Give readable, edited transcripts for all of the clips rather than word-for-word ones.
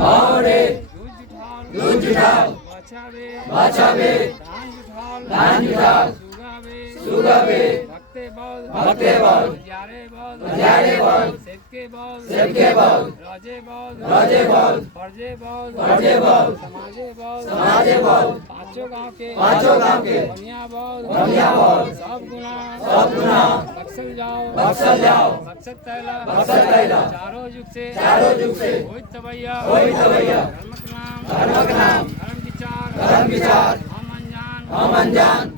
भावरे दूध जुठाल बाछावे धान जुठाल सुगावे भक्ते बोल भक्ते बोल बजारे बोल सेवके बोल राजे बोल राजे बोल फर्जे बोल फर्जे बोल समाजे बोल पांचों गांव के बनिया बोल सब गुना बक्सल जाओ बक्सत तैला चारों युग से होई तवैया धर्म नाम धर्म विचार हम अनजान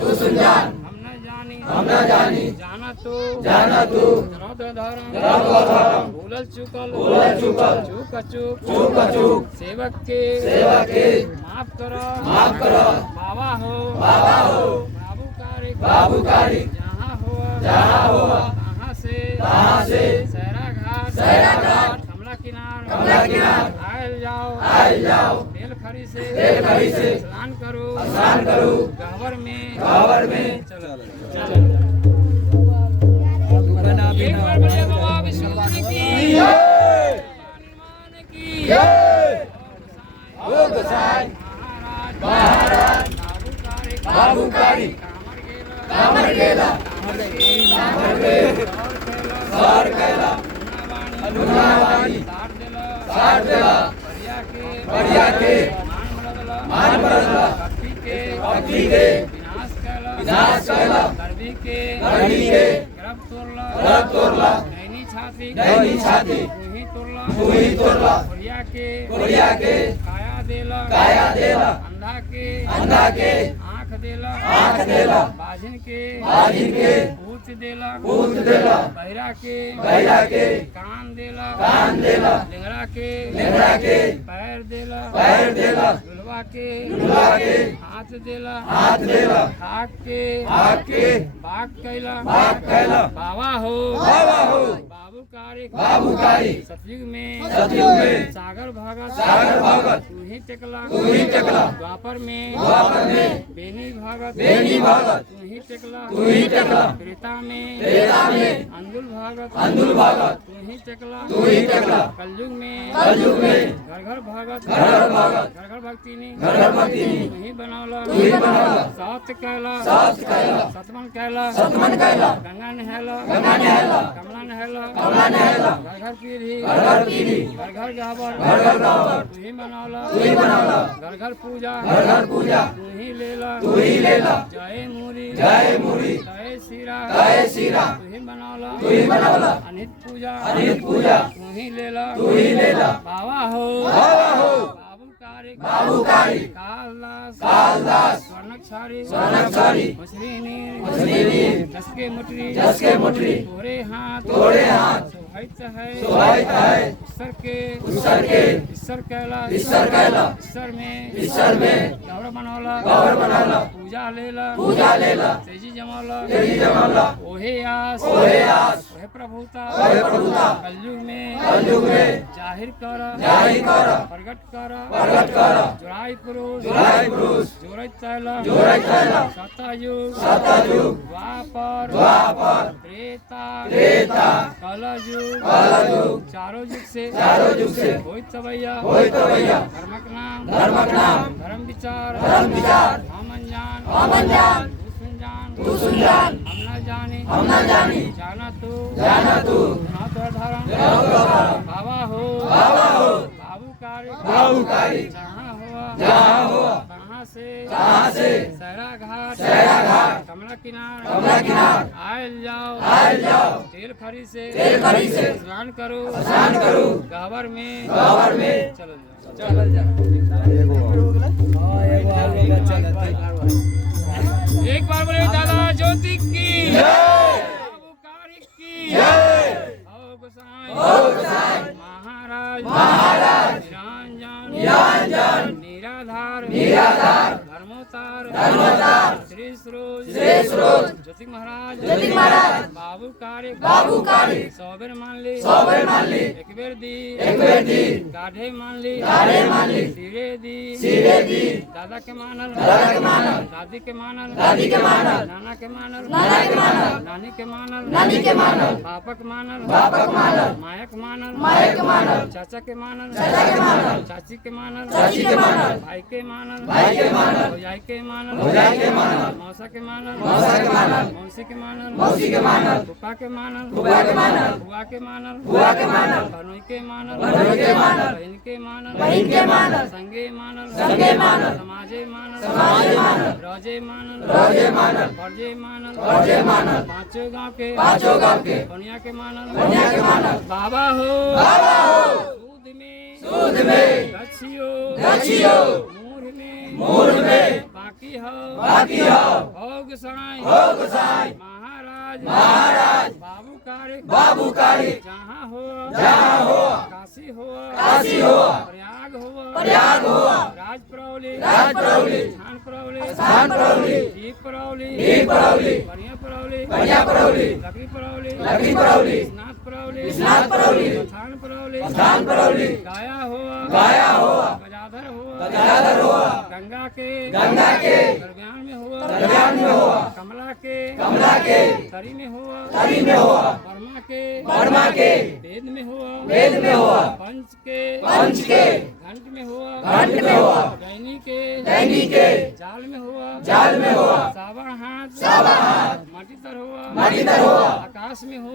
तू सुनजान हम न जानी जाना तू धर्म भूलल चूकल चूक सेवक के माफ करो बाबा हो बाबू कारी जहाँ हो वहाँ से सहरा घाट कमला किनार आयल जाओ तेल खरी से स्नान करो गहवर में चलो एक बार बोलिए बाबा विष्णुपुरी की निर्माण की महाराज बाबू कारी कामर गेला सौर कैला सार देला बढ़िया के मान बरदला भक्ति के विनाश कैला धरती के गर्भ तोड़ला नैनी छाती तू ही तोड़ला कोरिया के काया देला अंधा के आँख देला बाजिन के पूछ देला बहिरा के कान देला लिंगड़ा के पैर देला दुलवा के हाथ देला हाथ के बाग कैला बाबा हो बाबू कारी सतयुग में सागर भगत तू ही टेकला द्वापर में बेनी भगत तू ही टेकला त्रेता में अंदुल भगत तू ही टेकला कलयुग में घर घर भगत घर भक्ति ने तू ही बनौला सात कैला सतमन कैला गंगा नहला कमला नहला घर घर पीढ़ी घर गावर तू ही मनौला घर घर पूजा तू ही लेला जय मुरी जय सीरा तू ही मनौला अनित पूजा तू ही लेला बाबा हो बाबू कारी कालदास स्वर्णक्षारी मछली नीर जस के मुटरी तोरे हाथ सोहित है ईश्वर कैला ईश्वर में गौर बनौला पूजा लेला तेजी जमौला ओहे आस ओहे प्रभुता कलयुग में जाहिर कर प्रगट कर जोराई पुरुष जोरत तैला सतयुग द्वापर त्रेता कलयुग चारों युग से होई तवैया धर्मक नाम धर्म विचार हम अनजान तू सुनजान हम न जानी जाना तू धर्म बाबा हो बाबू कारी जहाँ हुआ वहाँ से सहरा घाट कमला किनार आयल जाओ तेल खरी से स्नान करो गहवर में चलो एक बार बोले दादा ज्योति की बाबू कारी की गोसाई महाराज निराधार धर्मोतार श्री सरोज ज्योतिक महाराज बाबू कारी सौबेर मान ली एक बेर दी गाढ़े मान ली सिरे दी दादा के मानल दादी के मानल नाना के मानल नानी के मानल पापा के मानल माया के मानल चाचा के मानल चाची के मानल भाई के मानल भौजाई के मानल मौसा के मानल मौसी के मानल फूफा के मानल बुआ के मानल भनोई के मानल बहन के मानल संगे मानल समाजे मानल रोजे मानल फर्जे मानल पांचों गांव के बनिया के मानल बाबा हो दूध में गछियो मूर में बाकी हो भोग सराय महाराज बाबू कारी जहाँ हो काशी हो प्रयाग हो राज परौली स्थान परौली दीप परौली बढ़िया परौली लकड़ी परौली स्नात परौली स्थान परौली गाया हो गजाधर हो गंगा के दरमियान में हो कमला के तरी में हो बर्मा के वेद में हो पंच के घंट में हो दैनी के जाल में हो सावा हाथ माटी तर हो आकाश में हो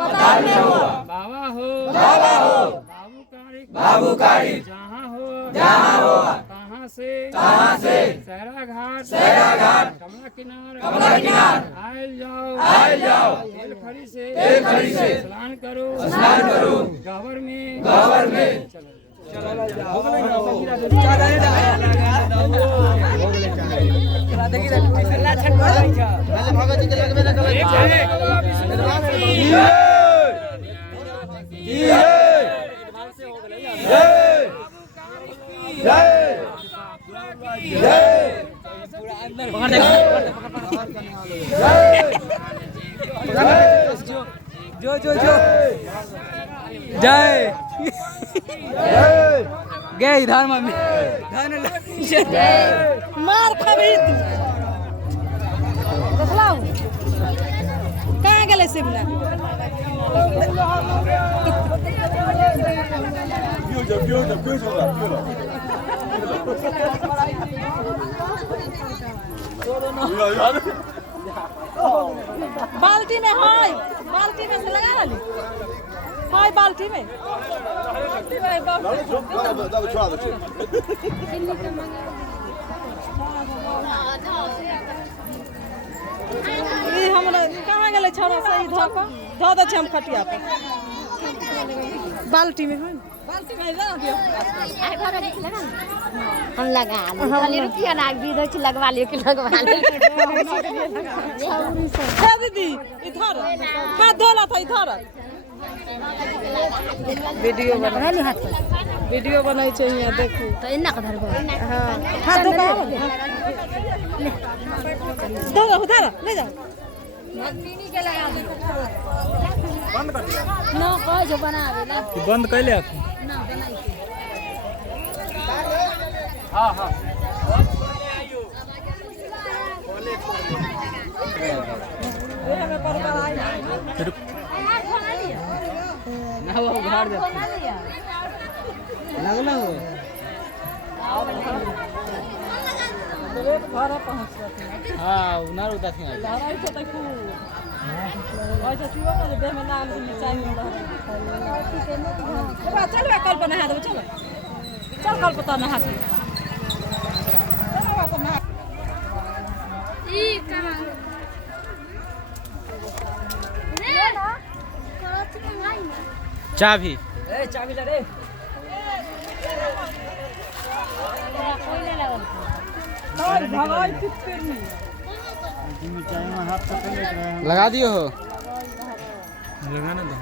पाताल में हो बाबा हो बाबू कारी जहाँ हो कहाँ से सहरा घाट कमला किनार आयल जाओ तेल खड़ी से स्नान करो गहवर में जो जय गए इधर मम्मी मार खबीर देखलाऊ कहाँ गेले शिवला बाल्टी में है बाल्टी में से लगा ली है बाल्टी में हमरा कहाँ गेले छोरा से धो दे छै हम खटिया पे बाल्टी में है हम लगा ली रुपया ना बीध हो लगवा लियो कि लगवा ली दीदी इधर हाथ धोला था इधर वीडियो बनाई छै यहाँ देखू तो इन्ना का धरबो हां हाथ धोला दो उधर ले जाओ बंद कर दिया ना कह जो बनावे ना बंद कैले आप ना बनाई हां हमें पर आई ना वो घर जा लगला हो घर पहुंच हां उनार उता थी लहराई तो देखू ऐसे सीवा का देह में नाम से चाहिए चल बे कल पर नहा दो चल कल पर नहा दो ई कहां रे करत के नहीं चाबी ए चाबी ले रे कोई ले लगल और भगाई कितने नहीं लगा दियो हो लगाना दो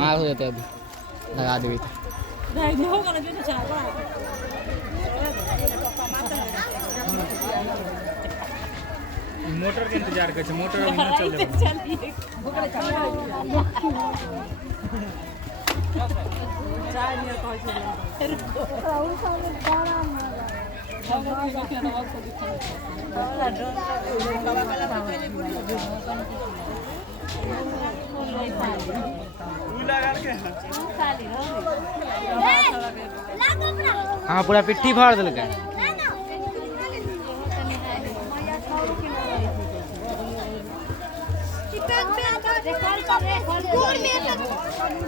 मार हो जाते अभी लगा देबी तो नहीं होगा ना जो चाहता मोटर के इंतजार कर मोटर अभी ना चले चलिए चाय नहीं कहै छै और सामने गाना हाँ पूरा पिट्ठी फाड़ दिलकै चिकन पे